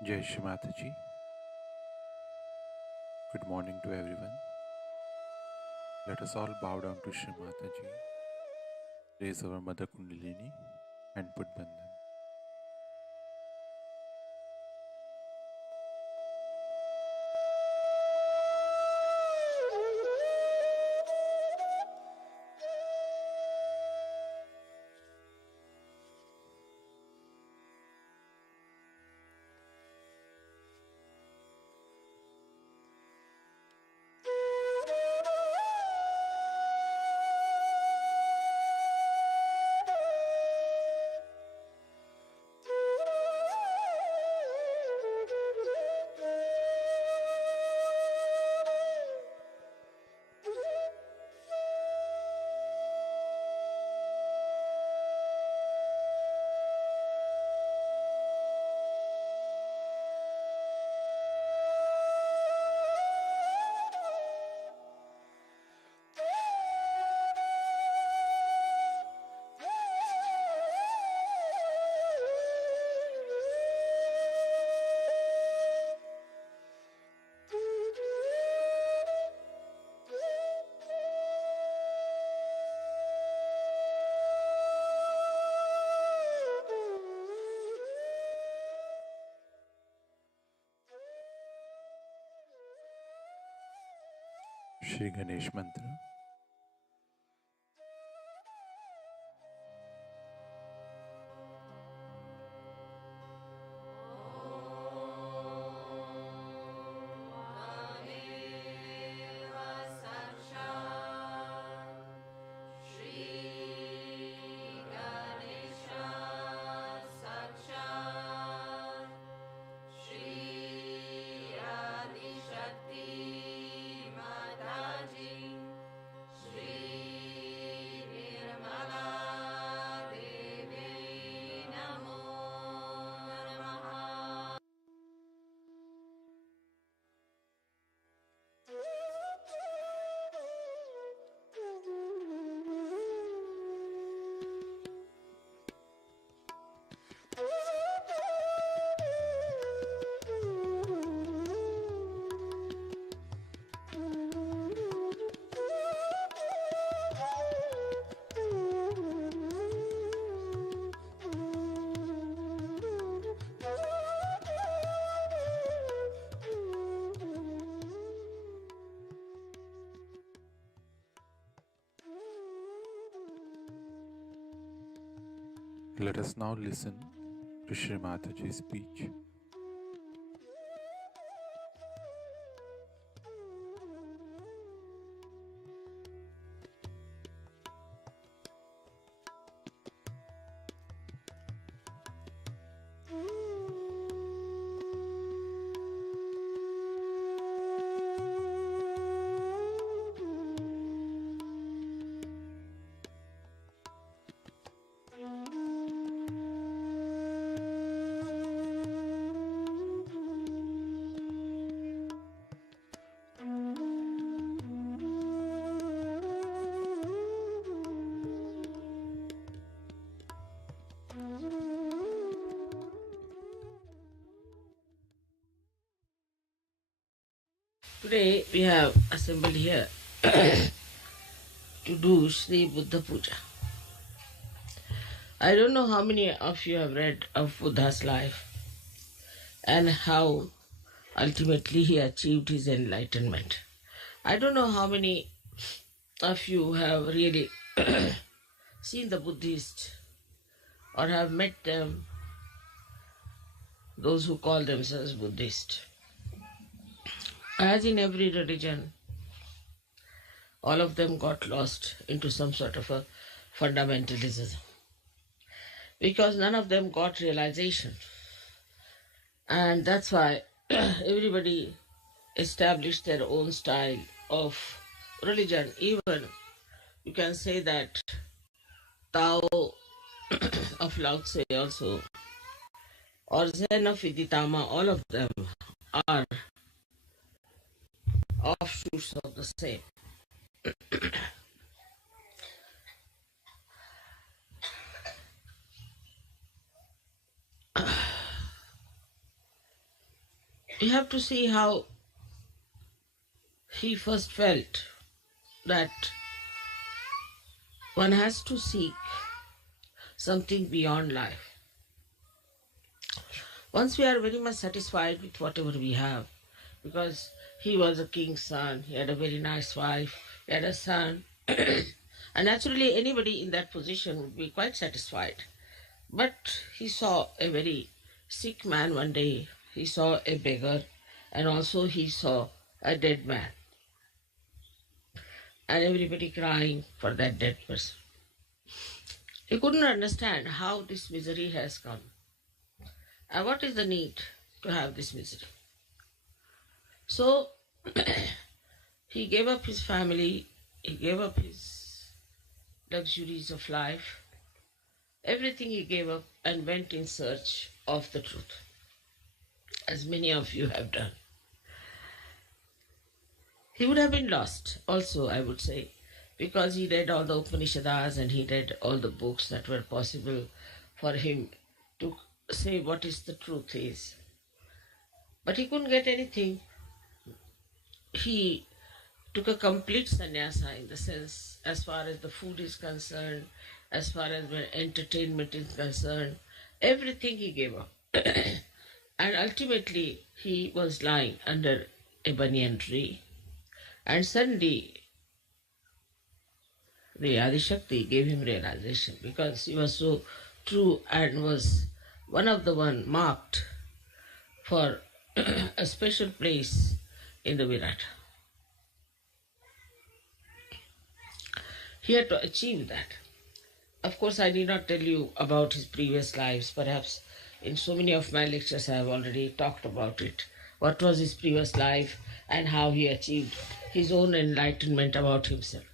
Jai Shri Mataji. Good morning to everyone. Let us all bow down to Shri Mataji, raise our Mother Kundalini and put Bandhan. Shri Ganesh Mantra. Let us now listen to Shri Mataji's speech. Today we have assembled here to do Sri Buddha Puja. I don't know how many of you have read of Buddha's life and how ultimately he achieved his enlightenment. I don't know how many of you have really seen the Buddhists or have met them, those who call themselves Buddhist. As in every religion, all of them got lost into some sort of a fundamentalism because none of them got realization. And that's why everybody established their own style of religion. Even you can say that Tao of Lao Tse also, or Zen of Viditama, all of them are offshoots of the same. you have to see how he first felt that one has to seek something beyond life. Once we are very much satisfied with whatever we have, because he was a king's son, he had a very nice wife, he had a son, and naturally anybody in that position would be quite satisfied. But he saw a very sick man one day, he saw a beggar, and also he saw a dead man, and everybody crying for that dead person. He couldn't understand how this misery has come. And what is the need to have this misery? So he gave up his family, he gave up his luxuries of life, everything he gave up and went in search of the truth, as many of you have done. He would have been lost also, I would say, because he read all the Upanishads and he read all the books that were possible for him to say what is the truth is. But he couldn't get anything. He took a complete sannyasa in the sense, as far as the food is concerned, as far as the entertainment is concerned, everything he gave up. And ultimately he was lying under a banyan tree, and suddenly the Adishakti gave him realization, because he was so true and was one of the one marked for a special place in the Virata. He had to achieve that. Of course, I need not tell you about his previous lives. Perhaps in so many of my lectures I have already talked about it. What was his previous life and how he achieved his own enlightenment about himself.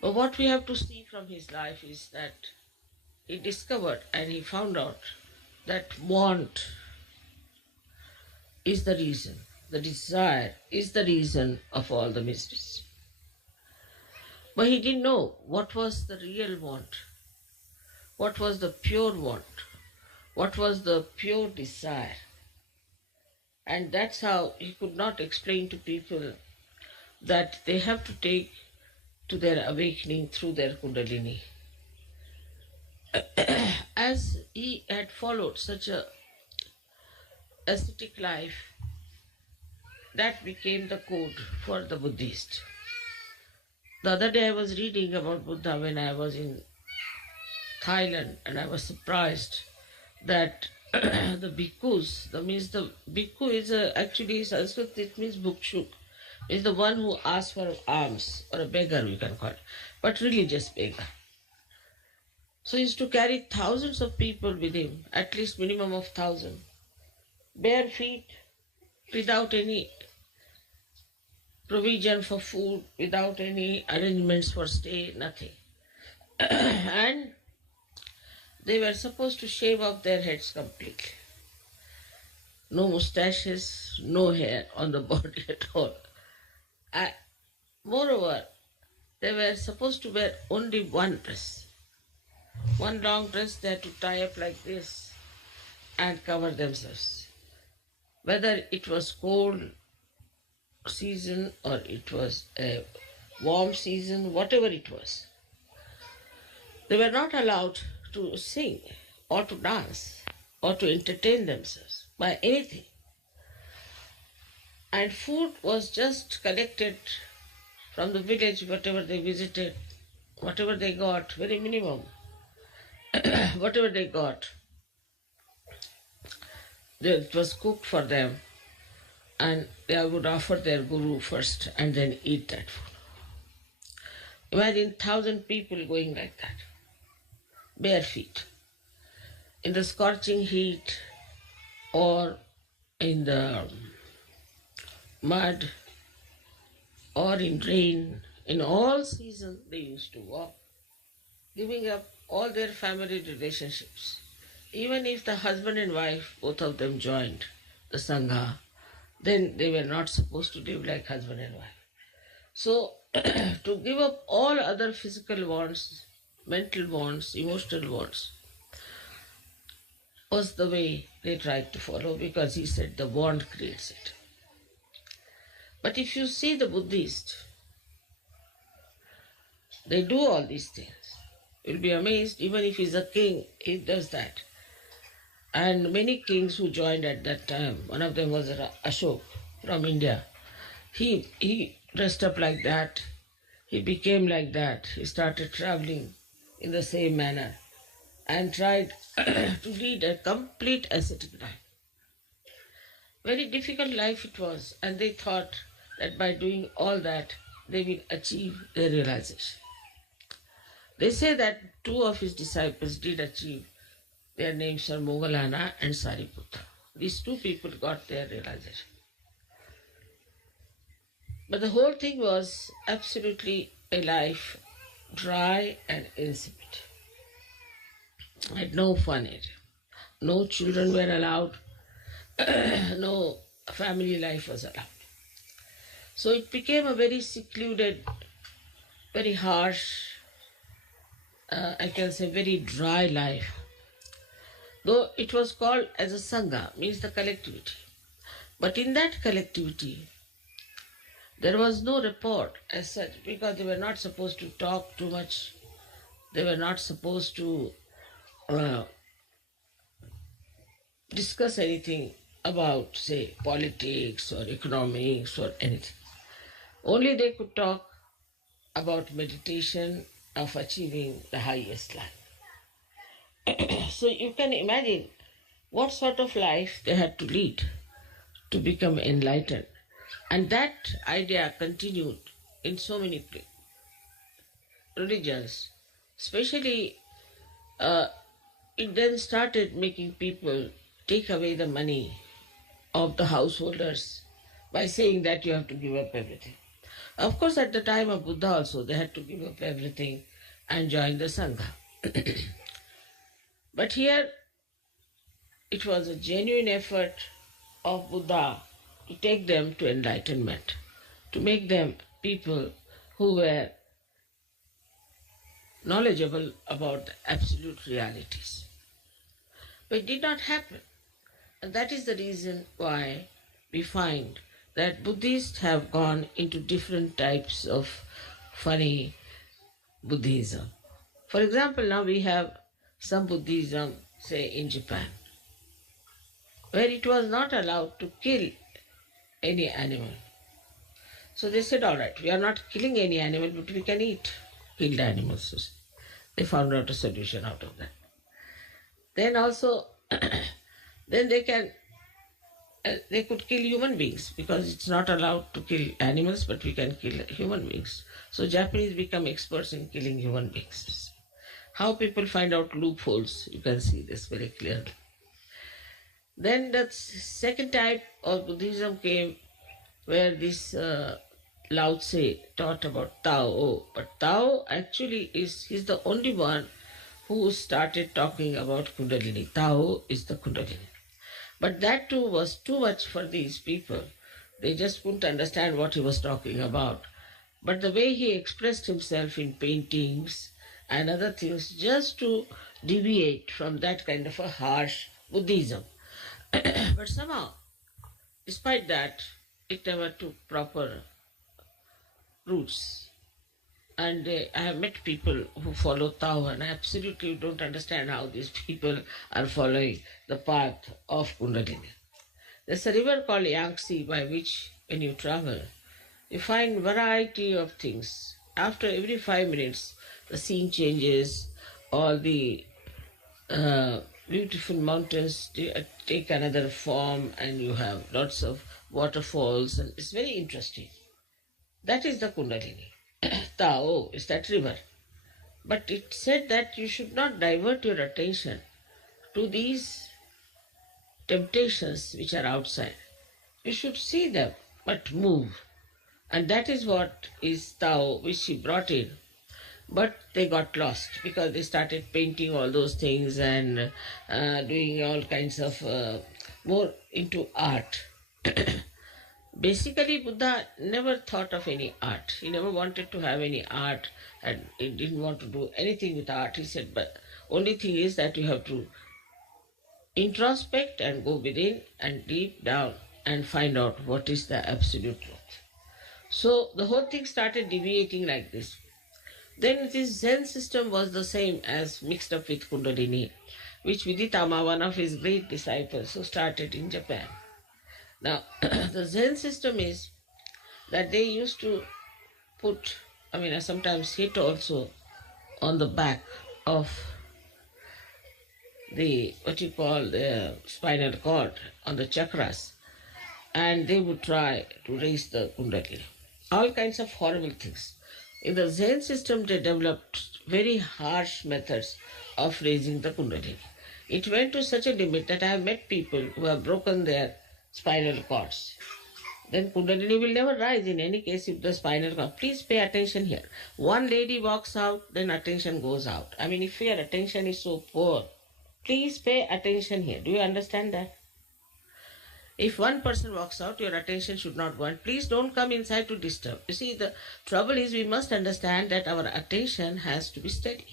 But what we have to see from his life is that he discovered and he found out that want is the reason, the desire is the reason of all the miseries. But he didn't know what was the real want, what was the pure want, what was the pure desire. And that's how he could not explain to people that they have to take to their awakening through their Kundalini. As he had followed such a ascetic life, that became the code for the Buddhist. The other day I was reading about Buddha when I was in Thailand, and I was surprised that the bhikkhus, that means the bhikkhu is actually Sanskrit, it means bhukshuk, is the one who asks for alms, or a beggar we can call it, but religious beggar. So he used to carry thousands of people with him, at least minimum of 1,000, bare feet, without any provision for food, without any arrangements for stay, nothing. And they were supposed to shave off their heads completely. No mustaches, no hair on the body at all. Moreover, they were supposed to wear only one dress. One long dress they had to tie up like this and cover themselves. Whether it was cold season or it was a warm season, whatever it was, they were not allowed to sing or to dance or to entertain themselves by anything. And food was just collected from the village, whatever they visited, whatever they got, very minimum, whatever they got, it was cooked for them, and they would offer their guru first and then eat that food. Imagine 1,000 people going like that, bare feet, in the scorching heat or in the mud or in rain. In all seasons they used to walk, giving up all their family relationships. Even if the husband and wife, both of them joined the Sangha, then they were not supposed to live like husband and wife. So to give up all other physical wants, mental wants, emotional wants, was the way they tried to follow, because he said the bond creates it. But if you see the Buddhists, they do all these things. You'll be amazed, even if he's a king, he does that. And many kings who joined at that time, one of them was Ashok from India. He dressed up like that. He became like that. He started traveling in the same manner and tried to lead a complete ascetic life. Very difficult life it was, and they thought that by doing all that, they will achieve their realization. They say that two of his disciples did achieve. Their names are Moggallana and Sariputta. These two people got their realization. But the whole thing was absolutely a life dry and insipid. Had no fun in it. No children were allowed. No family life was allowed. So it became a very secluded, very harsh, I can say very dry life. Though it was called as a Sangha, means the collectivity. But in that collectivity, there was no report as such, because they were not supposed to talk too much. They were not supposed to discuss anything about, say, politics or economics or anything. Only they could talk about meditation of achieving the highest life. So you can imagine what sort of life they had to lead to become enlightened. And that idea continued in so many religions. Especially, it then started making people take away the money of the householders by saying that you have to give up everything. Of course, at the time of Buddha also, they had to give up everything and join the Sangha. But here, it was a genuine effort of Buddha to take them to enlightenment, to make them people who were knowledgeable about the absolute realities. But it did not happen. And that is the reason why we find that Buddhists have gone into different types of funny Buddhism. For example, now we have some Buddhism, say in Japan, where it was not allowed to kill any animal. So they said, all right, we are not killing any animal, but we can eat killed animals. So they found out a solution out of that. Then also, then they could kill human beings, because it's not allowed to kill animals, but we can kill human beings. So Japanese become experts in killing human beings. How people find out loopholes, you can see this very clearly. Then the second type of Buddhism came, where this Lao Tse taught about Tao. But Tao actually he's the only one who started talking about Kundalini. Tao is the Kundalini. But that too was too much for these people. They just couldn't understand what he was talking about. But the way he expressed himself in paintings and other things, just to deviate from that kind of a harsh Buddhism. But somehow, despite that, it never took proper roots. And I have met people who follow Tao, and I absolutely don't understand how these people are following the path of Kundalini. There's a river called Yangtze, by which when you travel, you find variety of things. After every 5 minutes, the scene changes, all the beautiful mountains take another form, and you have lots of waterfalls, and it's very interesting. That is the Kundalini. Tao is that river. But it said that you should not divert your attention to these temptations which are outside. You should see them, but move. And that is what is Tao, which he brought in. But they got lost, because they started painting all those things and doing all kinds of more into art. Basically, Buddha never thought of any art. He never wanted to have any art, and he didn't want to do anything with art. He said, but only thing is that you have to introspect and go within and deep down and find out what is the absolute truth. So the whole thing started deviating like this. Then this Zen system was the same as mixed up with Kundalini, which Viditama, one of his great disciples, who started in Japan. Now, the Zen system is that they used to put, sometimes hit also on the back of the, what you call the spinal cord, on the chakras, and they would try to raise the Kundalini. All kinds of horrible things. In the Zen system, they developed very harsh methods of raising the Kundalini. It went to such a limit that I have met people who have broken their spinal cords. Then Kundalini will never rise in any case if the spinal cord. Please pay attention here. One lady walks out, then attention goes out. If your attention is so poor, please pay attention here. Do you understand that? If one person walks out, your attention should not go. And please don't come inside to disturb. You see, the trouble is we must understand that our attention has to be steady.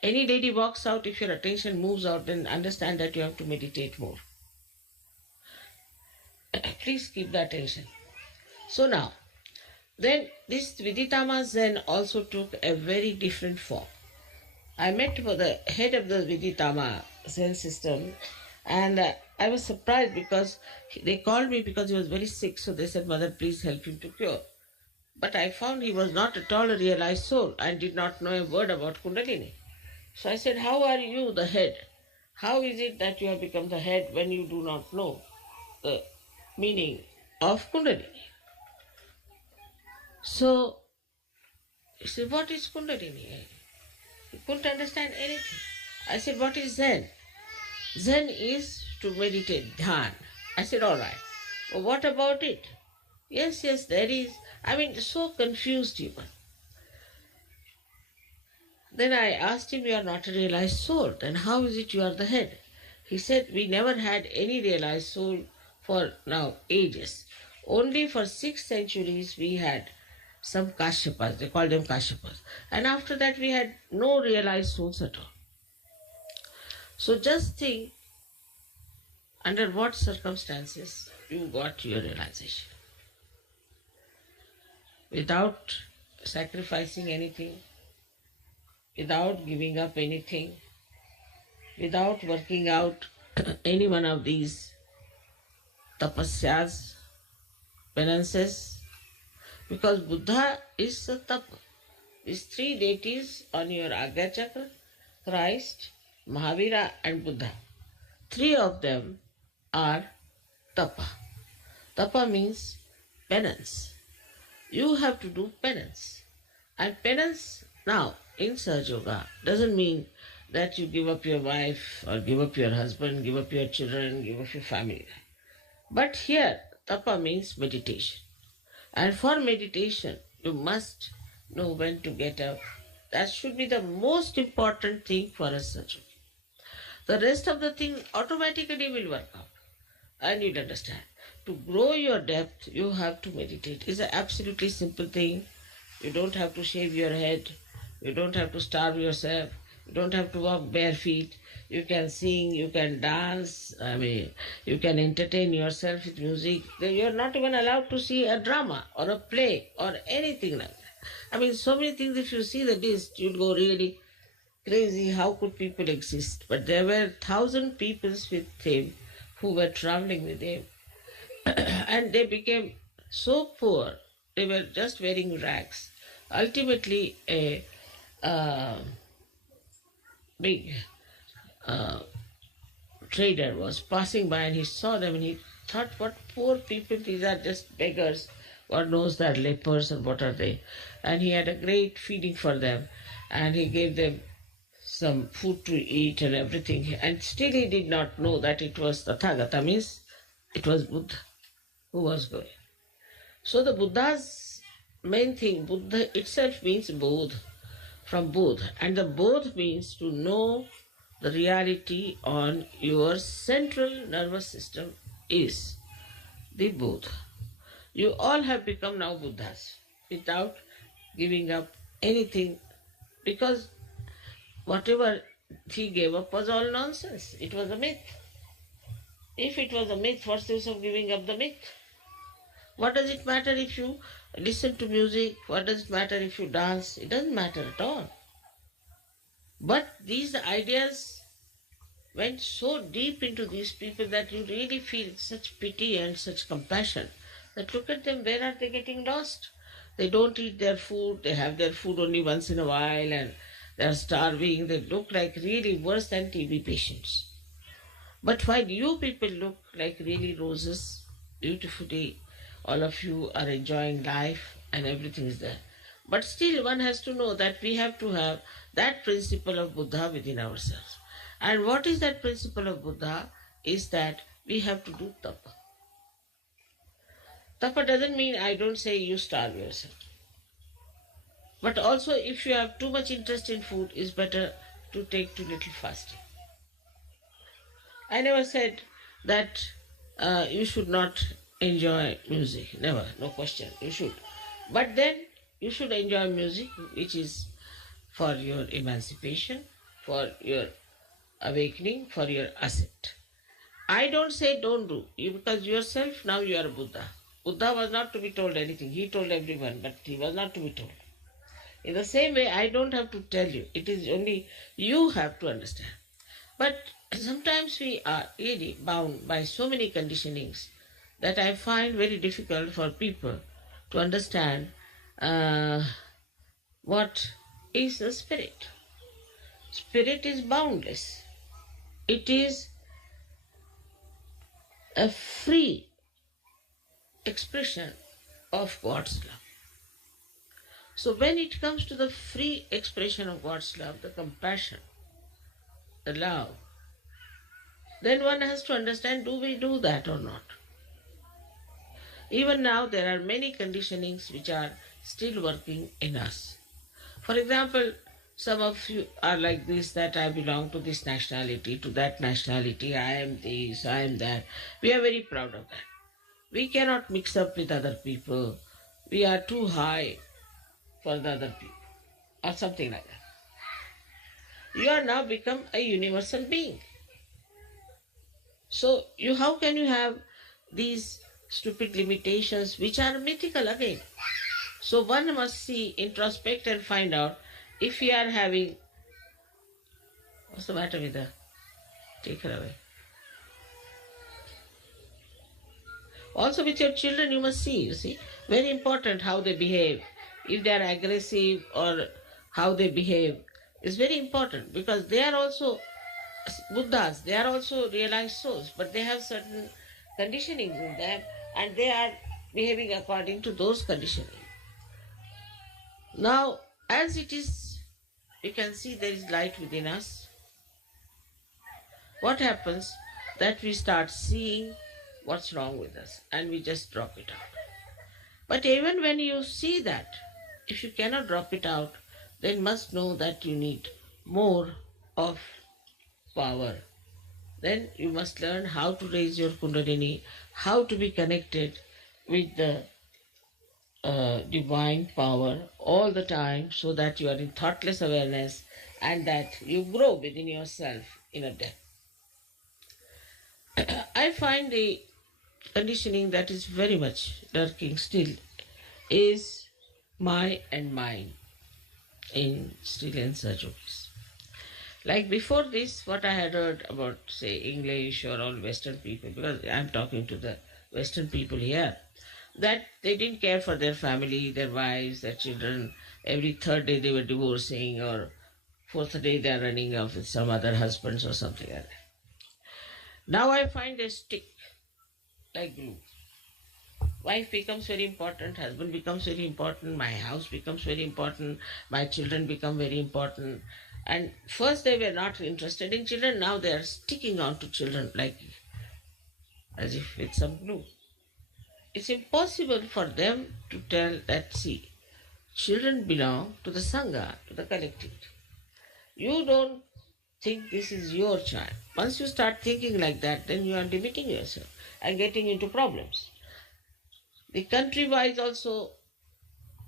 Any lady walks out, if your attention moves out, then understand that you have to meditate more. Please keep the attention. So now, then this Viditama Zen also took a very different form. I met the head of the Viditama Zen system, and I was surprised because they called me because he was very sick. So they said, Mother, please help him to cure. But I found he was not at all a realized soul and did not know a word about Kundalini. So I said, how are you the head? How is it that you have become the head when you do not know the meaning of Kundalini? So he said, what is Kundalini? He couldn't understand anything. I said, what is Zen? Zen is to meditate, dhyan. I said, all right. Well, what about it? Yes, there is. So confused even. Then I asked him, you are not a realized soul. Then how is it you are the head? He said, we never had any realized soul for now ages. Only for 6 centuries we had some Kashyapas. They called them Kashyapas. And after that we had no realized souls at all. So just think under what circumstances you got your realization. Without sacrificing anything, without giving up anything, without working out any one of these tapasyas, penances, because Buddha is a tapa. These 3 deities on your Agya Chakra, Christ, Mahavira and Buddha, 3 of them are tapa. Tapa means penance. You have to do penance. And penance now in Sahaja Yoga doesn't mean that you give up your wife or give up your husband, give up your children, give up your family. But here tapa means meditation. And for meditation you must know when to get up. That should be the most important thing for a Sahaja Yogi. The rest of the thing automatically will work out. And you'll understand. To grow your depth, you have to meditate. It's an absolutely simple thing. You don't have to shave your head. You don't have to starve yourself. You don't have to walk bare feet. You can sing, you can dance. You can entertain yourself with music. You're not even allowed to see a drama or a play or anything like that. So many things, if you see the list, you'll go really crazy. How could people exist? But there were 1,000 people with him who were traveling with him. And they became so poor, they were just wearing rags. Ultimately, a big trader was passing by and he saw them and he thought, what poor people, these are just beggars. God knows they're lepers and what are they. And he had a great feeding for them and he gave them some food to eat and everything. And still he did not know that it was Tathagata, means it was Buddha who was going. So the Buddha's main thing, Buddha itself means Bodh, from Bodh. And the Bodh means to know the reality on your central nervous system is the Bodh. You all have become now Buddhas without giving up anything, because whatever he gave up was all nonsense. It was a myth. If it was a myth, what's the use of giving up the myth? What does it matter if you listen to music? What does it matter if you dance? It doesn't matter at all. But these ideas went so deep into these people that you really feel such pity and such compassion. That look at them, where are they getting lost? They don't eat their food, they have their food only once in a while, and they are starving. They look like really worse than TB patients. But while you people look like really roses, beautifully, all of you are enjoying life and everything is there. But still, one has to know that we have to have that principle of Buddha within ourselves. And what is that principle of Buddha? Is that we have to do tapa. Tapa doesn't mean I don't say you starve yourself. But also, if you have too much interest in food, it's better to take too little fasting. I never said that you should not enjoy music. Never, no question. You should. But then you should enjoy music which is for your emancipation, for your awakening, for your ascent. I don't say don't do, because yourself now you are a Buddha. Buddha was not to be told anything. He told everyone, but he was not to be told. In the same way, I don't have to tell you. It is only you have to understand. But sometimes we are really bound by so many conditionings that I find very difficult for people to understand what is the spirit. Spirit is boundless. It is a free expression of God's love. So when it comes to the free expression of God's love, the compassion, the love, then one has to understand, do we do that or not? Even now there are many conditionings which are still working in us. For example, some of you are like this, that I belong to this nationality, to that nationality, I am this, I am that. We are very proud of that. We cannot mix up with other people. We are too high for the other people, or something like that. You are now become a universal being. So how can you have these stupid limitations which are mythical again? So one must see, introspect and find out if we are having, what's the matter with her? Take her away. Also with your children you must see, very important how they behave. If they are aggressive or how they behave is very important, because they are also Buddhas, they are also realized souls, but they have certain conditionings in them and they are behaving according to those conditionings. Now, as it is, you can see there is light within us. What happens? That we start seeing what's wrong with us and we just drop it out. But even when you see that, if you cannot drop it out, then must know that you need more of power. Then you must learn how to raise your Kundalini, how to be connected with the divine power all the time, so that you are in thoughtless awareness and that you grow within yourself in a depth. I find the conditioning that is very much lurking still is my and mine in Sri Lanka yogis. Like before this, what I had heard about, say, English or all Western people, because I'm talking to the Western people here, that they didn't care for their family, their wives, their children. Every third day they were divorcing, or fourth day they are running off with some other husbands or something like that. Now I find they stick like glue. Wife becomes very important, husband becomes very important, my house becomes very important, my children become very important. And first they were not interested in children, now they are sticking on to children like as if with some glue. It's impossible for them to tell that, see, children belong to the Sangha, to the collective. You don't think this is your child. Once you start thinking like that, then you are limiting yourself and getting into problems. The country-wise also,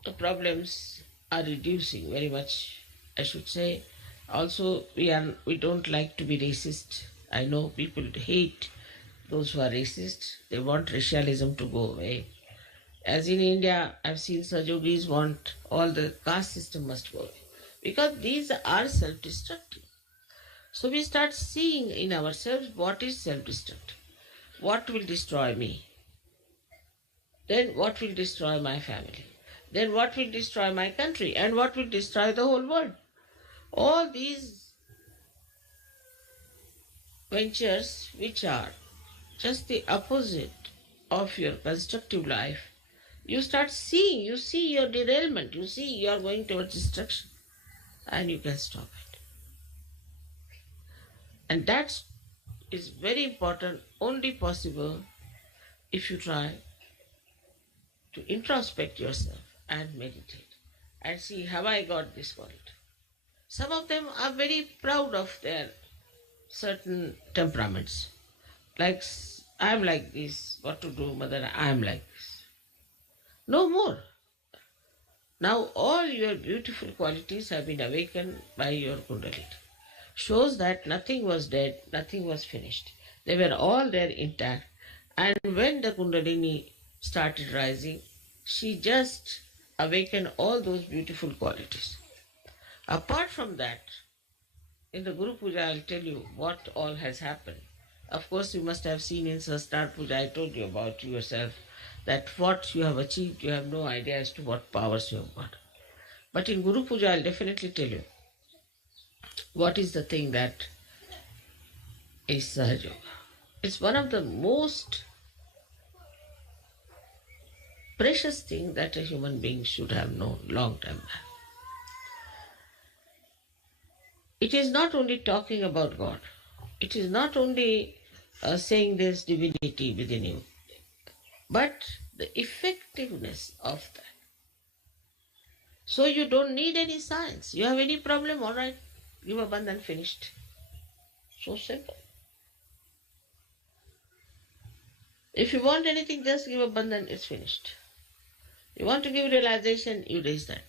the problems are reducing very much, I should say. Also, we don't like to be racist. I know people hate those who are racist. They want racialism to go away. As in India, I've seen Sajogis want all the caste system must go away. Because these are self-destructive. So we start seeing in ourselves what is self-destructive. What will destroy me? Then what will destroy my family? Then what will destroy my country? And what will destroy the whole world? All these ventures which are just the opposite of your constructive life, you start seeing, you see your derailment, you see you are going towards destruction, and you can stop it. And that is very important, only possible if you try to introspect yourself and meditate and see, have I got this quality? Some of them are very proud of their certain temperaments. Like, I'm like this, what to do, mother, I'm like this. No more. Now all your beautiful qualities have been awakened by your Kundalini. Shows that nothing was dead, nothing was finished. They were all there intact. And when the Kundalini started rising, she just awakened all those beautiful qualities. Apart from that, in the Guru Puja, I'll tell you what all has happened. Of course, you must have seen in Sastar Puja, I told you about yourself, that what you have achieved, you have no idea as to what powers you have got. But in Guru Puja, I'll definitely tell you what is the thing that is Sahaja Yoga. It's one of the most precious thing that a human being should have known long time back. It is not only talking about God. It is not only saying there's divinity within you, but the effectiveness of that. So you don't need any science. You have any problem, all right, give a bandhan, finished. So simple. If you want anything, just give a bandhan, it's finished. You want to give realization, you raise that.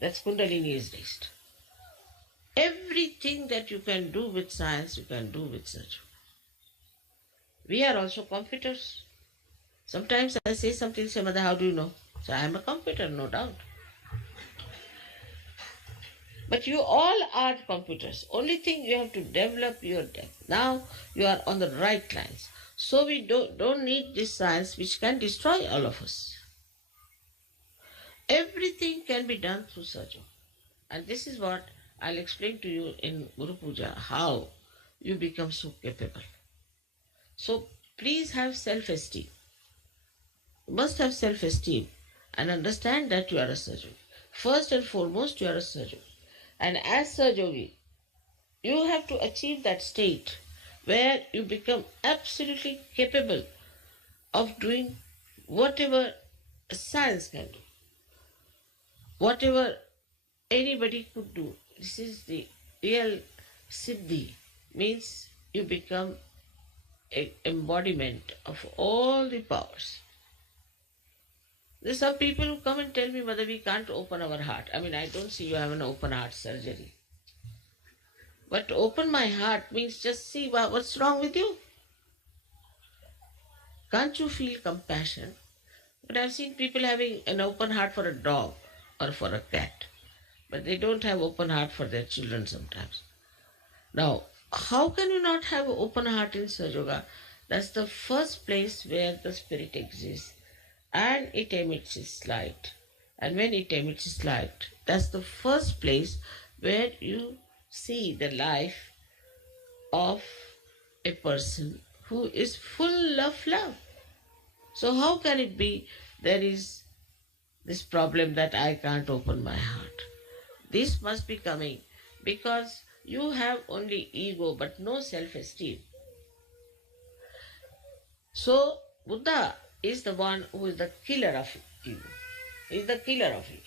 That's Kundalini is raised. Everything that you can do with science, you can do with Sahaja. We are also computers. Sometimes I say something, say, Mother, how do you know? So I am a computer, no doubt. But you all are computers. Only thing you have to develop your depth. Now you are on the right lines. So we don't need this science which can destroy all of us. Everything can be done through Sahaja. And this is what I'll explain to you in Guru Puja, how you become so capable. So please have self-esteem. You must have self-esteem and understand that you are a Sahaja. First and foremost, you are a Sahaja. And as Sahaja Yogi, you have to achieve that state where you become absolutely capable of doing whatever science can do, whatever anybody could do. This is the real Siddhi, means you become an embodiment of all the powers. There's some people who come and tell me, Mother, we can't open our heart. I mean, I don't see you have an open heart surgery. But open my heart means just see what's wrong with you. Can't you feel compassion? But I've seen people having an open heart for a dog or for a cat, but they don't have open heart for their children sometimes. Now, how can you not have an open heart in Sahaja Yoga? That's the first place where the spirit exists, and it emits its light. And when it emits its light, that's the first place where you see the life of a person who is full of love. So how can it be there is this problem that I can't open my heart? This must be coming because you have only ego but no self-esteem. So Buddha is the one who is the killer of ego. He is the killer of ego.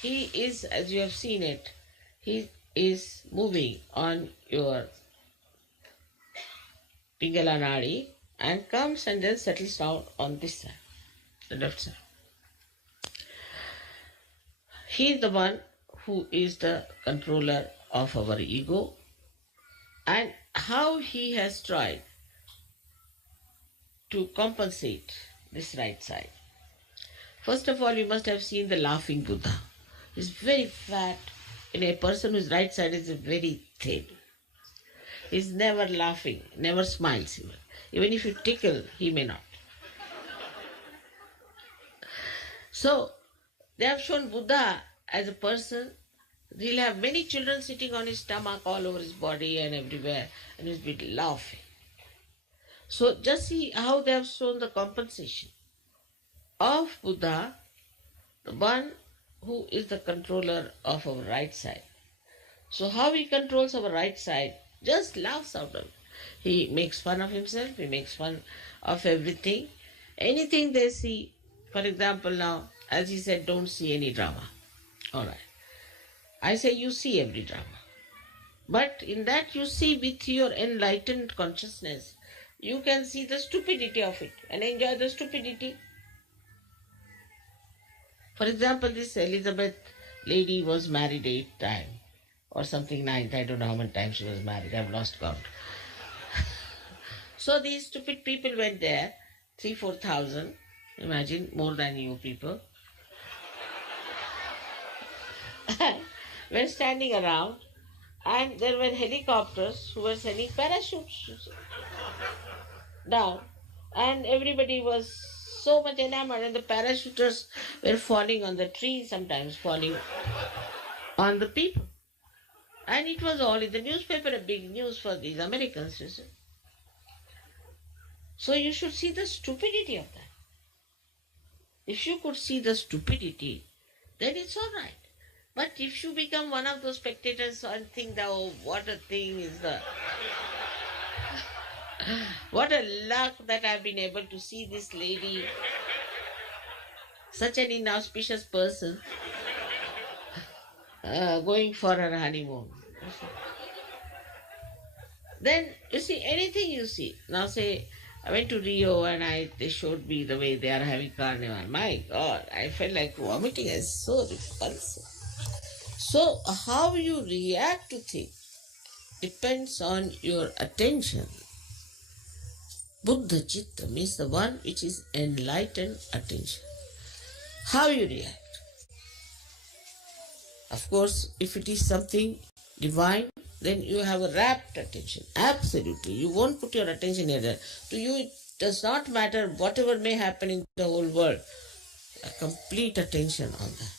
He is, as you have seen it, he is moving on your Pingala Nadi and comes and then settles down on this side, the left side. He is the one who is the controller of our ego, and how he has tried to compensate this right side. First of all, you must have seen the laughing Buddha. He's very fat, and a person whose right side is very thin. He's never laughing, never smiles even. Even if you tickle, he may not. So, they have shown Buddha as a person. He'll have many children sitting on his stomach all over his body and everywhere, and he'll be laughing. So, just see how they have shown the compensation of Buddha, the one who is the controller of our right side. So, how he controls our right side, just laughs out of it. He makes fun of himself, he makes fun of everything. Anything they see, for example, now, as he said, don't see any drama. All right. I say you see every drama. But in that you see with your enlightened consciousness, you can see the stupidity of it and enjoy the stupidity. For example, this Elizabeth lady was married 8 times or something, 9th. I don't know how many times she was married. I've lost count. So these stupid people went there, 3,000-4,000. Imagine, more than you people. Were standing around, and there were helicopters who were sending parachutes down, and everybody was so much enamored, and the parachuters were falling on the trees, sometimes falling on the people. And it was all in the newspaper, a big news for these Americans, you see. So you should see the stupidity of that. If you could see the stupidity, then it's all right. But if you become one of those spectators and think that, oh, what a thing is the... what a luck that I've been able to see this lady, such an inauspicious person, going for her honeymoon. Then, you see, anything you see. Now say, I went to Rio and they showed me the way they are having carnival. My God, I felt like vomiting. It's so repulsive. So, how you react to things depends on your attention. Buddha Chitta means the one which is enlightened attention. How you react. Of course, if it is something divine, then you have a rapt attention. Absolutely. You won't put your attention here. To you, it does not matter whatever may happen in the whole world. A complete attention on that.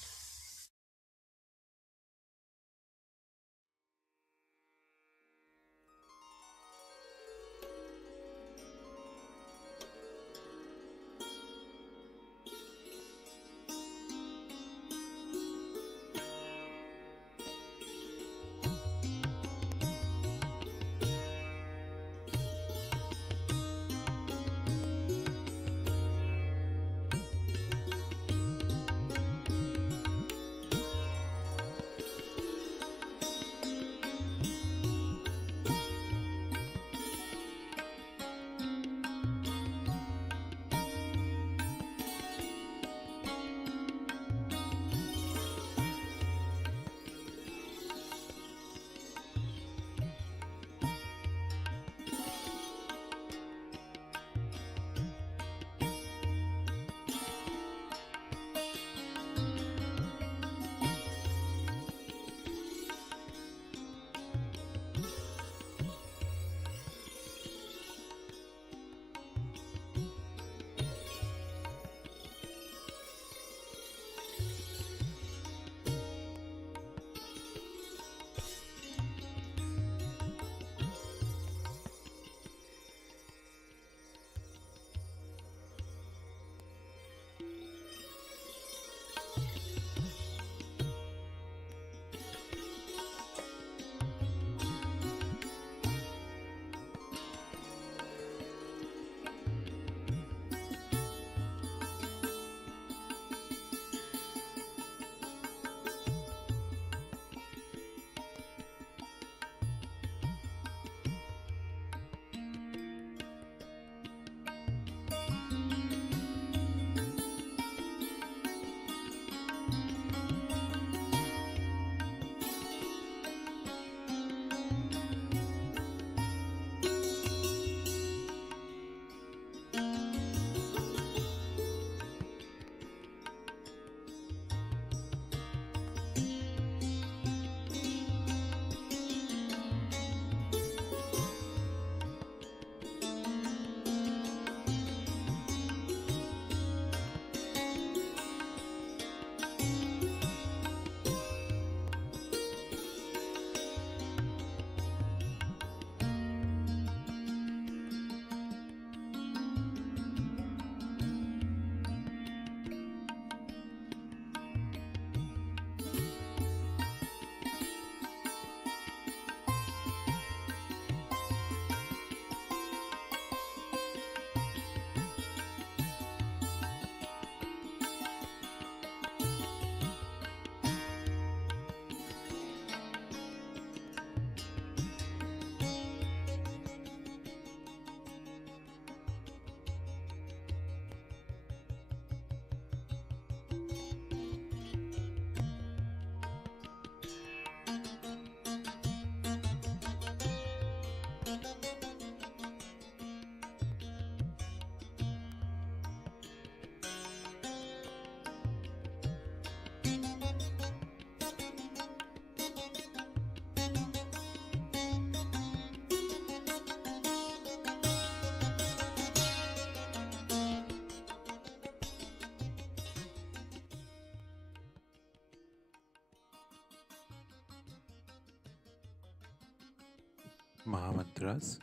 Mahamantras.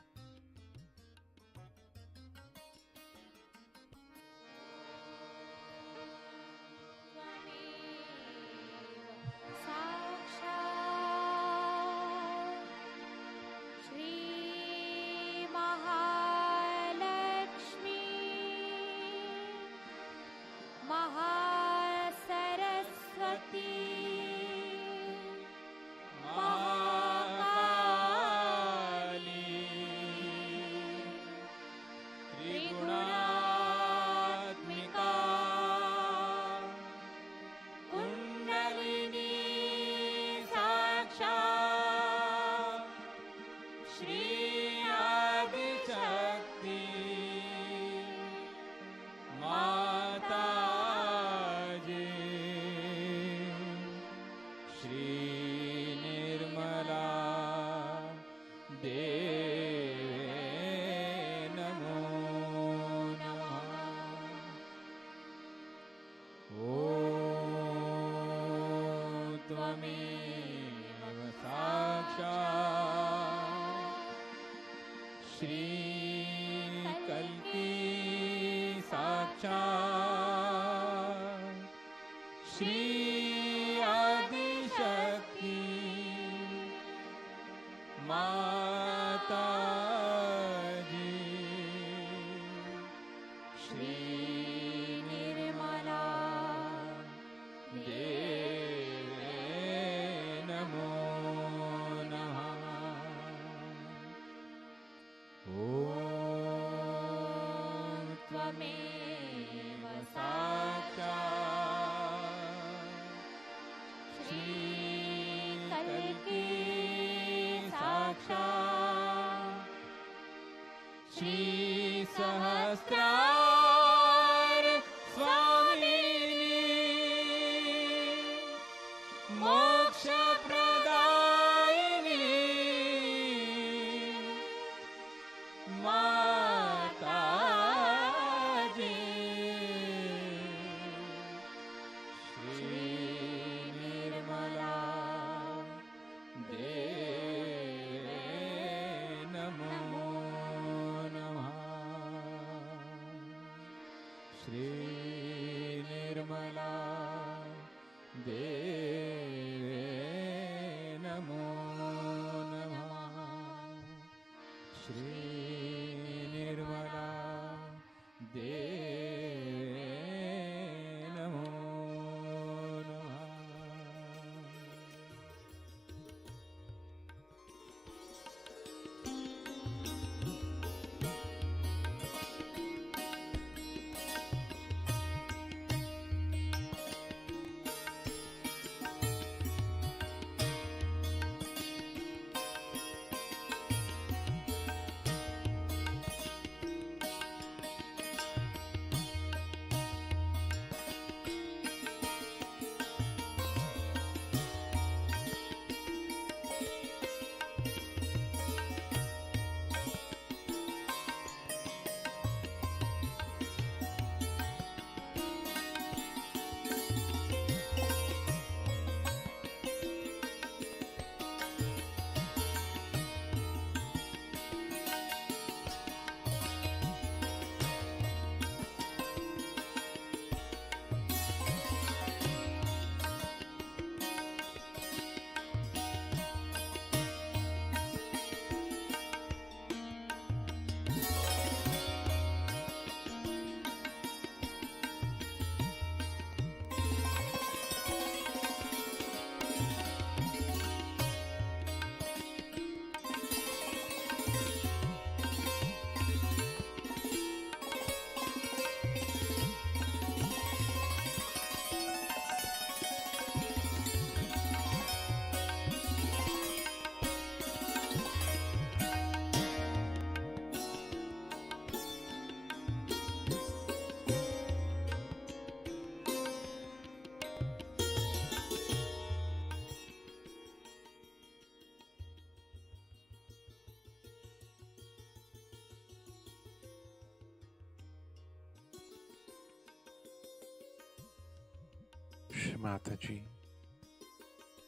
Shri Mataji,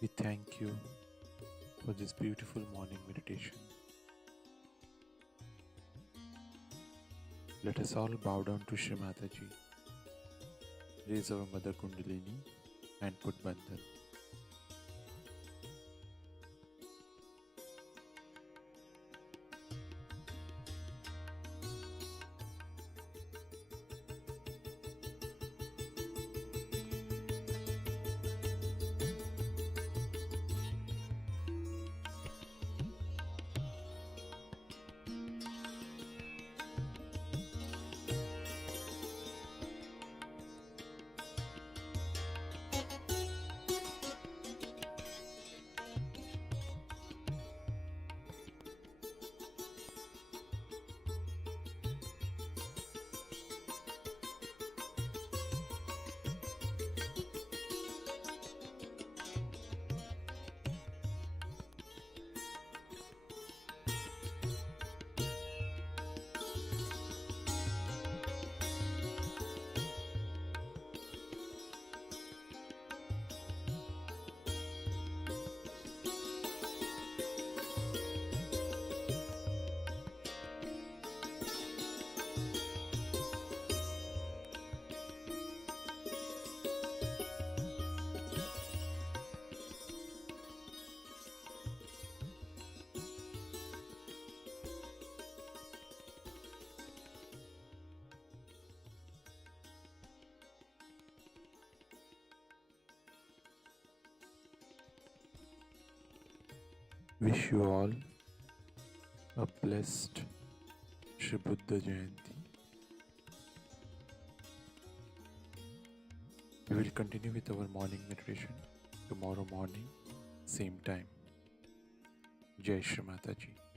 we thank you for this beautiful morning meditation. Let us all bow down to Shri Mataji, raise our Mother Kundalini and put Bandhan. Wish you all a blessed Shri Buddha Jayanti. We will continue with our morning meditation tomorrow morning, same time. Jai Shri Mataji.